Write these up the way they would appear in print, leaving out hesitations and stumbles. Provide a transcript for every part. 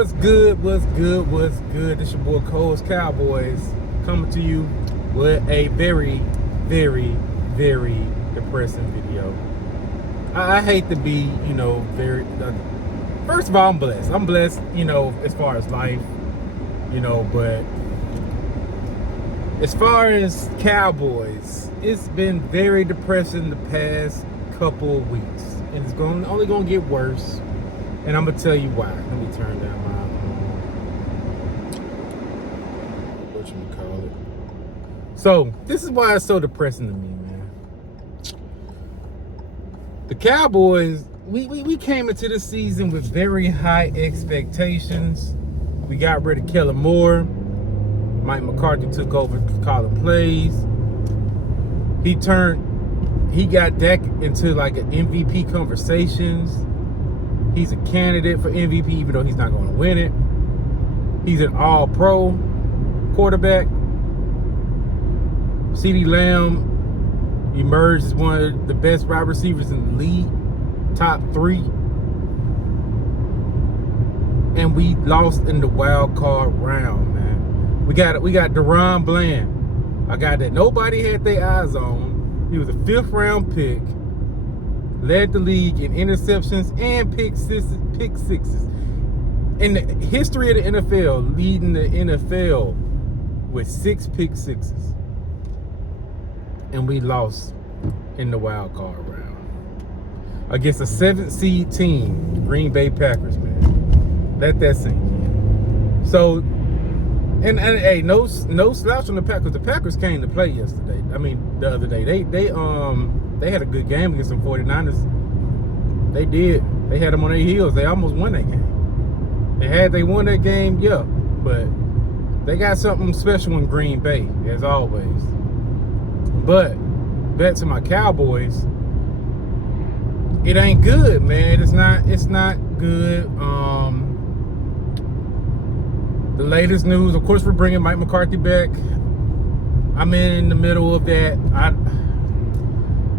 What's good? What's good? What's good? This your boy Cole's Cowboys coming to you with a very, very, very depressing video. I hate to be, very. First of all, I'm blessed. I'm blessed, as far as life, but as far as Cowboys, it's been very depressing the past couple of weeks, and it's only going to get worse. And I'm going to tell you why. Let me turn down my, whatchamacallit. So, this is why it's so depressing to me, man. The Cowboys, we came into the season with very high expectations. We got rid of Kellen Moore. Mike McCarthy took over calling plays. He got Dak into like an MVP conversations. He's a candidate for MVP, even though he's not going to win it. He's an all-pro quarterback. CeeDee Lamb emerged as one of the best wide receivers in the league, top 3. And we lost in the wild card round, man. We got Deron Bland, a guy that nobody had their eyes on. He was a 5th-round pick. Led the league in interceptions and pick sixes. In the history of the NFL, leading the NFL with 6 pick sixes. And we lost in the wild card round against a 7th seed team, the Green Bay Packers, man. Let that sink in. So, and hey, no slouch on the Packers. The Packers came to play yesterday. I mean, the other day. They had a good game against some 49ers. They did. They had them on their heels. They almost won that game. And had they won that game, yeah. But they got something special in Green Bay, as always. But back to my Cowboys. It ain't good, man. It's not good. The latest news, of course, we're bringing Mike McCarthy back. I'm in the middle of that.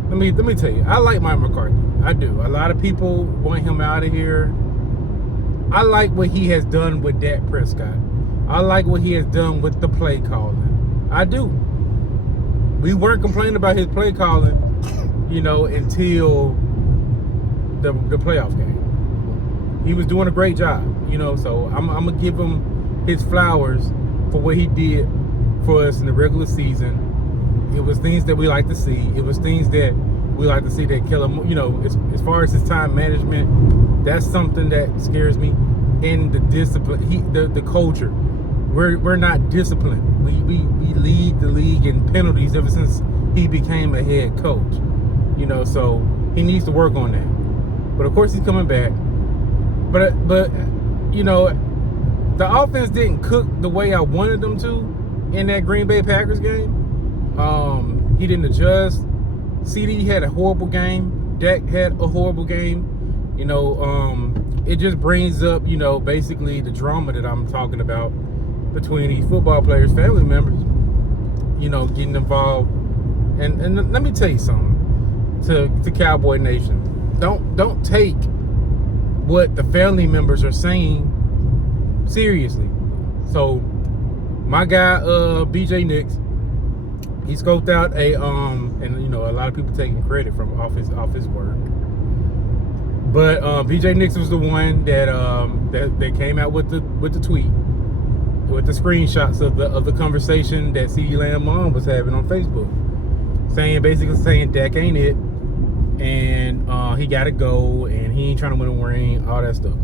Let me tell you, I like Mike McCarthy. I do. A lot of people want him out of here. I like what he has done with Dak Prescott. I like what he has done with the play calling. I do. We weren't complaining about his play calling, until the playoff game. He was doing a great job, so I'm gonna give him his flowers for what he did for us in the regular season. It was things that we like to see. It was things that we like to see that Kellen, as far as his time management, that's something that scares me. In the discipline, the culture, we're not disciplined. We lead the league in penalties ever since he became a head coach. So he needs to work on that. But of course he's coming back. But the offense didn't cook the way I wanted them to in that Green Bay Packers game. He didn't adjust. CD had a horrible game. Dak had a horrible game. It just brings up, basically the drama that I'm talking about between these football players, family members, getting involved. And let me tell you something to Cowboy Nation. Don't take what the family members are saying seriously. So my guy, BJ Nix, he scoped out a a lot of people taking credit from off his work. But BJ Nix was the one that came out with the tweet, with the screenshots of the conversation that CeeDee Lamb mom was having on Facebook, basically saying Dak ain't it, and he gotta go, and he ain't trying to win a ring, all that stuff.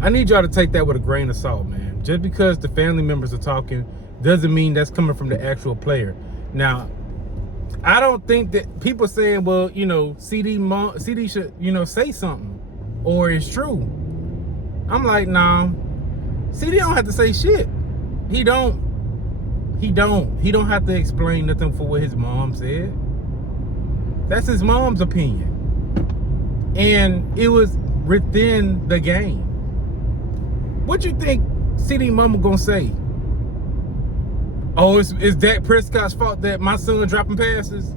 I need y'all to take that with a grain of salt, man. Just because the family members are talking doesn't mean that's coming from the actual player. Now, I don't think that people saying, well, CD should, say something, or it's true. I'm like, nah, CD don't have to say shit. He don't have to explain nothing for what his mom said. That's his mom's opinion. And it was within the game. What you think CD mama gonna say? Oh, it's Dak Prescott's fault that my son dropping passes?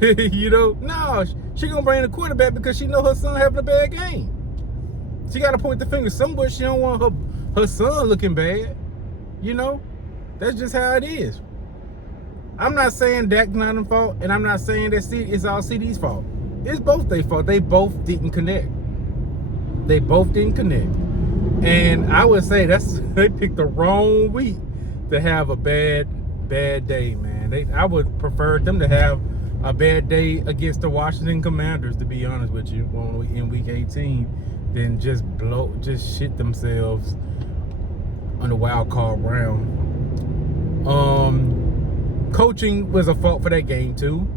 No, she gonna bring the quarterback because she know her son having a bad game. She got to point the finger somewhere. She don't want her son looking bad. You know, that's just how it is. I'm not saying Dak's not in fault, and I'm not saying that it's all CD's fault. It's both their fault. They both didn't connect. They both didn't connect. And I would say they picked the wrong week to have a bad day, man. I would prefer them to have a bad day against the Washington Commanders, to be honest with you, in week 18, than just shit themselves on the wild card round. Coaching was a fault for that game too.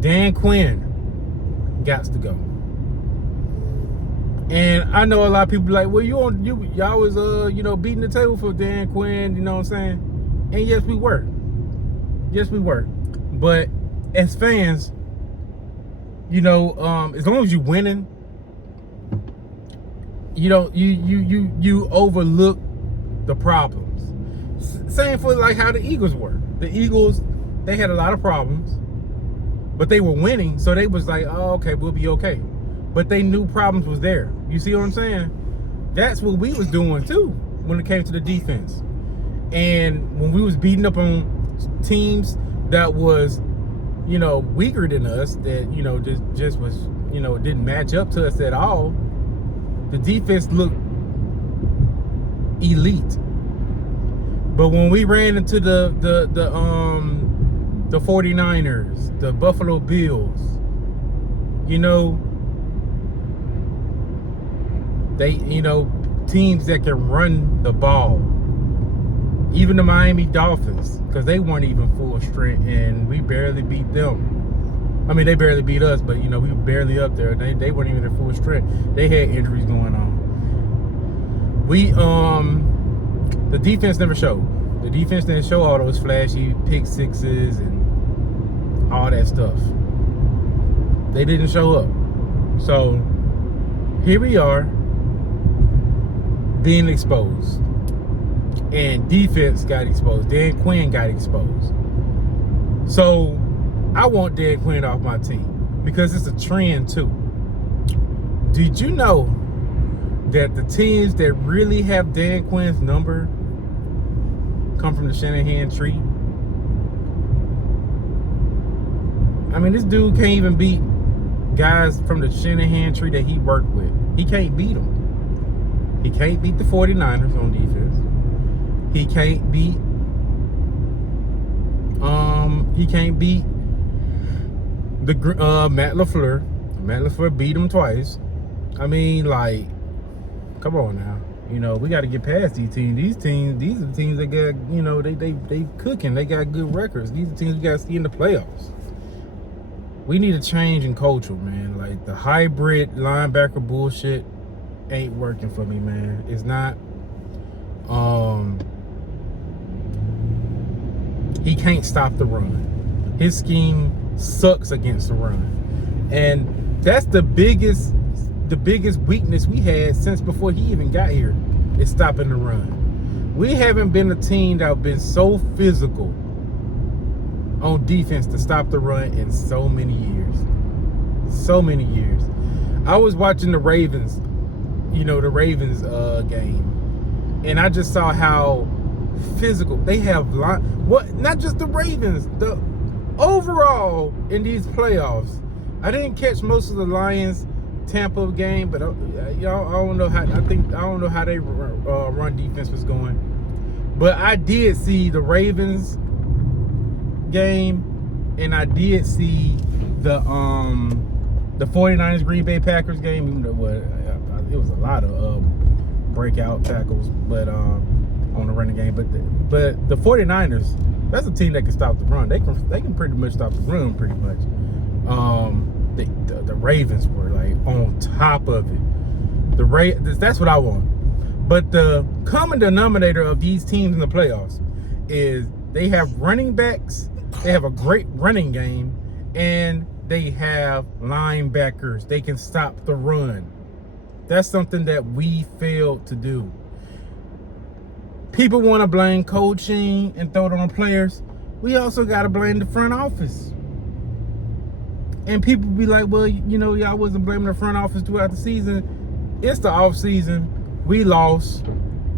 Dan Quinn got to go. And I know a lot of people like, well, y'all was beating the table for Dan Quinn, you know what I'm saying? And yes, we were. Yes, we were. But as fans, as long as you're winning, you overlook the problems. Same for like how the Eagles were. The Eagles, they had a lot of problems, but they were winning, so they was like, oh, okay, we'll be okay. But they knew problems was there. You see what I'm saying? That's what we was doing too when it came to the defense. And when we was beating up on teams that was, weaker than us, that, just was, didn't match up to us at all, the defense looked elite. But when we ran into the 49ers, the Buffalo Bills, they, teams that can run the ball, even the Miami Dolphins, because they weren't even full strength, and we barely beat them. I mean, they barely beat us, but we were barely up there. They weren't even at full strength. They had injuries going on. The defense never showed. The defense didn't show all those flashy pick sixes and all that stuff. They didn't show up. So here we are being exposed. And defense got exposed. Dan Quinn got exposed. So I want Dan Quinn off my team because it's a trend too. Did you know that the teams that really have Dan Quinn's number come from the Shanahan tree? I mean, this dude can't even beat guys from the Shanahan tree that he worked with. He can't beat them. He can't beat the 49ers on defense. He can't beat the Matt LaFleur. Matt LaFleur beat him twice. I mean, like, come on now. We got to get past these teams. These are the teams that got, they cooking. They got good records. These are teams we got to see in the playoffs. We need a change in culture, man. Like, the hybrid linebacker bullshit ain't working for me, man. It's not. He can't stop the run. His scheme sucks against the run. And that's the biggest weakness we had since before he even got here, is stopping the run. We haven't been a team that have been so physical on defense to stop the run in so many years. So many years. I was watching the Ravens, game, and I just saw how physical they have. Not just the Ravens, the overall in these playoffs. I didn't catch most of the Lions Tampa game, but I don't know how they run defense was going. But I did see the Ravens game, and I did see the 49ers Green Bay Packers game. Even though it was a lot of breakout tackles, but on the running game. But the 49ers, that's a team that can stop the run. They can pretty much stop the run pretty much. The Ravens were like on top of it. That's what I want. But the common denominator of these teams in the playoffs is they have running backs, they have a great running game, and they have linebackers. They can stop the run. That's something that we failed to do. People want to blame coaching and throw it on players. We also got to blame the front office. And people be like, well, y'all wasn't blaming the front office throughout the season. It's the off season. We lost.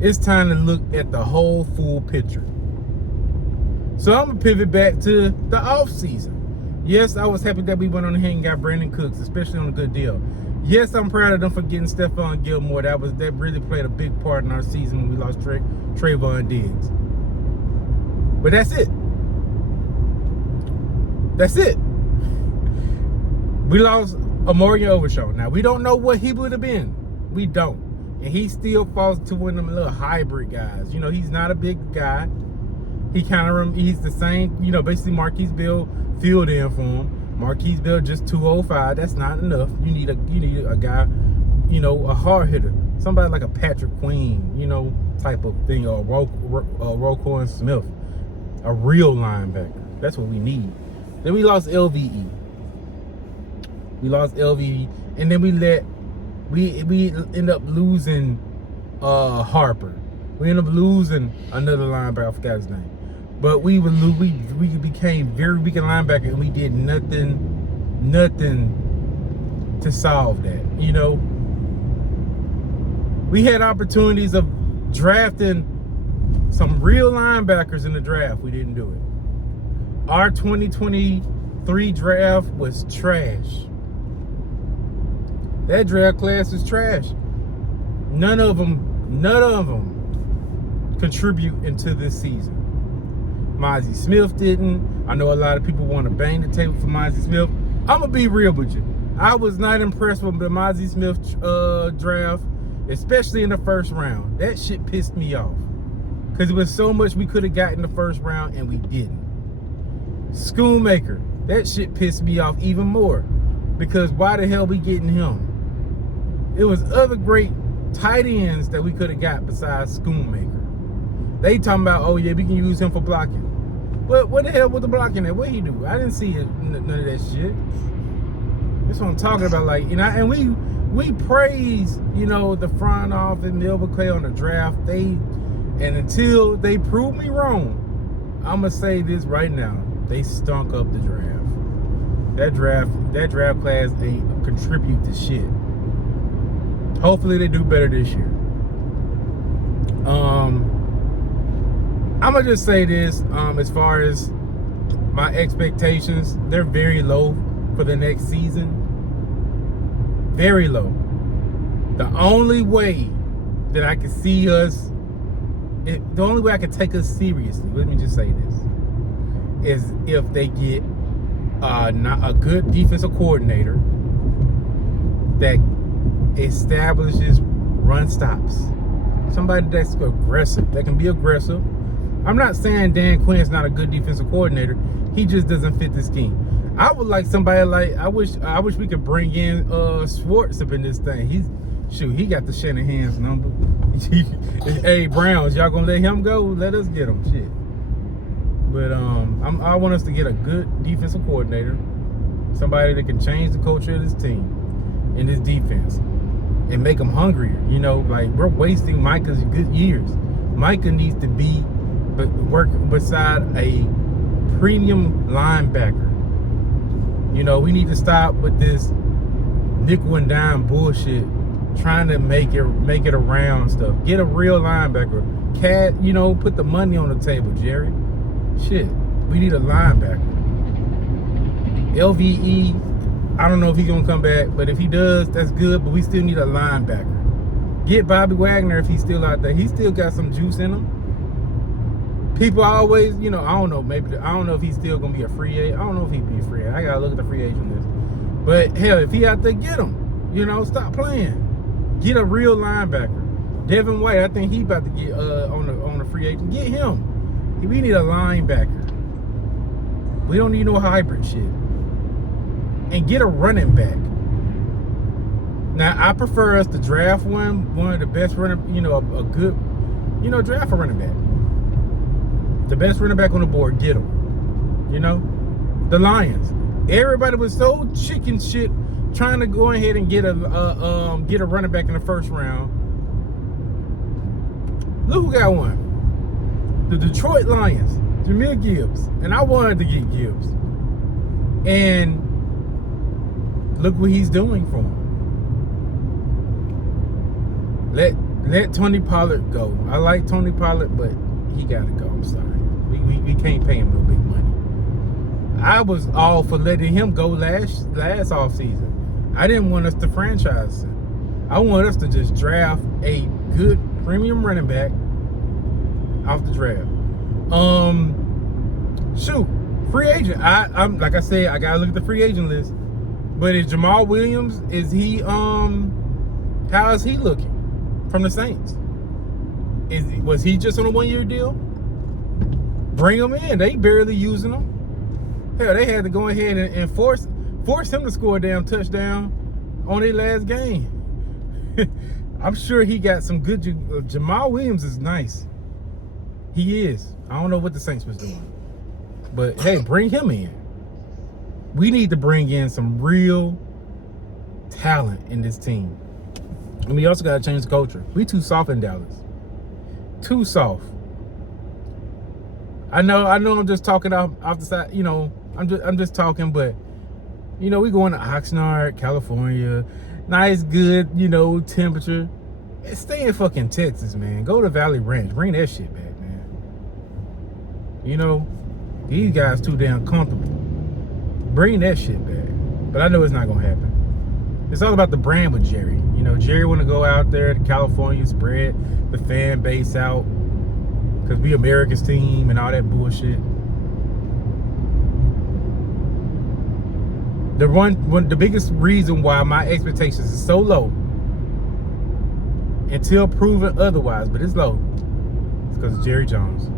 It's time to look at the whole full picture. So I'm going to pivot back to the offseason. Yes, I was happy that we went on ahead and got Brandon Cooks, especially on a good deal. Yes, I'm proud of them for getting Stephon Gilmore. That really played a big part in our season when we lost Trayvon Diggs. But that's it. That's it. We lost Amari Overshown. Now, we don't know what he would have been. We don't. And he still falls to one of them little hybrid guys. You know, he's not a big guy. He's the same, you know, basically Marquise Bill filled in for him. Marquise Bill just 205. That's not enough. You need a guy, you know, a hard hitter. Somebody like a Patrick Queen, you know, type of thing, or Roquan Smith. A real linebacker. That's what we need. Then we lost LVE. And then we end up losing Harper. We end up losing another linebacker. I forgot his name. But we became very weak in linebacker, and we did nothing to solve that. You know, we had opportunities of drafting some real linebackers in the draft. We didn't do it. Our 2023 draft was trash. That draft class is trash. None of them contribute into this season. Mozzie Smith didn't. I know a lot of people want to bang the table for Mozzie Smith. I'm going to be real with you. I was not impressed with the Mozzie Smith draft, especially in the first round. That shit pissed me off. Because there was so much we could have gotten in the first round, and we didn't. Schoonmaker, that shit pissed me off even more. Because why the hell we getting him? It was other great tight ends that we could have got besides Schoonmaker. They talking about, oh yeah, we can use him for blocking. But what the hell was the blocking at? What he do? I didn't see none of that shit. That's what I'm talking about. Like, you know, and we praise, you know, the front office and the overplay on the draft. And until they prove me wrong, I'm gonna say this right now: they stunk up the draft. That draft class ain't contribute to shit. Hopefully they do better this year. I'm gonna just say this, as far as my expectations, they're very low for the next season. Very low. The only way that I can see us, the only way I can take us seriously, let me just say this, is if they get a good defensive coordinator that establishes run stops. Somebody that's aggressive, that can be aggressive. I'm not saying Dan Quinn's not a good defensive coordinator. He just doesn't fit the scheme. I would like somebody like, I wish we could bring in Schwartz up in this thing. He got the Shanahan's number. Hey, Browns, y'all gonna let him go? Let us get him. Shit. But I want us to get a good defensive coordinator, somebody that can change the culture of this team and this defense and make them hungrier. You know, like, we're wasting Micah's good years. Micah needs to work beside a premium linebacker. You know, we need to stop with this nickel and dime bullshit, trying to make it around stuff. Get a real linebacker. You know, put the money on the table, Jerry. Shit, we need a linebacker. LVE, I don't know if he's gonna come back, but if he does, that's good. But we still need a linebacker. Get Bobby Wagner if he's still out there. He still got some juice in him. People always, you know, I don't know if he's still gonna be a free agent. I don't know if he'd be a free agent. I gotta look at the free agent list. But hell, if he out there, get him. You know, stop playing. Get a real linebacker. Devin White, I think he about to get on the free agent. Get him. We need a linebacker. We don't need no hybrid shit. And get a running back. Now, I prefer us to draft one of the best running, you know, a good, you know, draft a running back. The best running back on the board, get him. You know? The Lions. Everybody was so chicken shit trying to go ahead and get a running back in the first round. Look who got one. The Detroit Lions. Jahmyr Gibbs. And I wanted to get Gibbs. And look what he's doing for him. Let Tony Pollard go. I like Tony Pollard, but he gotta go. I'm sorry. We can't pay him no big money. I was all for letting him go last offseason. I didn't want us to franchise him. I want us to just draft a good premium running back off the draft. Shoot, free agent. I'm like I said, I gotta look at the free agent list. But is Jamal Williams, how is he looking from the Saints? Was he just on a 1-year deal? Bring him in. They barely using him. Hell, they had to go ahead and force him to score a damn touchdown on their last game. I'm sure he got some good. Jamal Williams is nice. He is. I don't know what the Saints was doing. But, hey, bring him in. We need to bring in some real talent in this team. And we also got to change the culture. We too soft in Dallas. Too soft. I know I'm just talking off the side, I'm just talking, but we going to Oxnard, California. Nice, good, temperature. Stay in fucking Texas, man. Go to Valley Ranch. Bring that shit back, man. These guys too damn comfortable. Bring that shit back. But I know it's not gonna happen. It's all about the brand with Jerry. Jerry want to go out there to California, spread the fan base out, because we America's team and all that bullshit. The biggest reason why my expectations is so low, until proven otherwise, but it's low, it's because of Jerry Jones.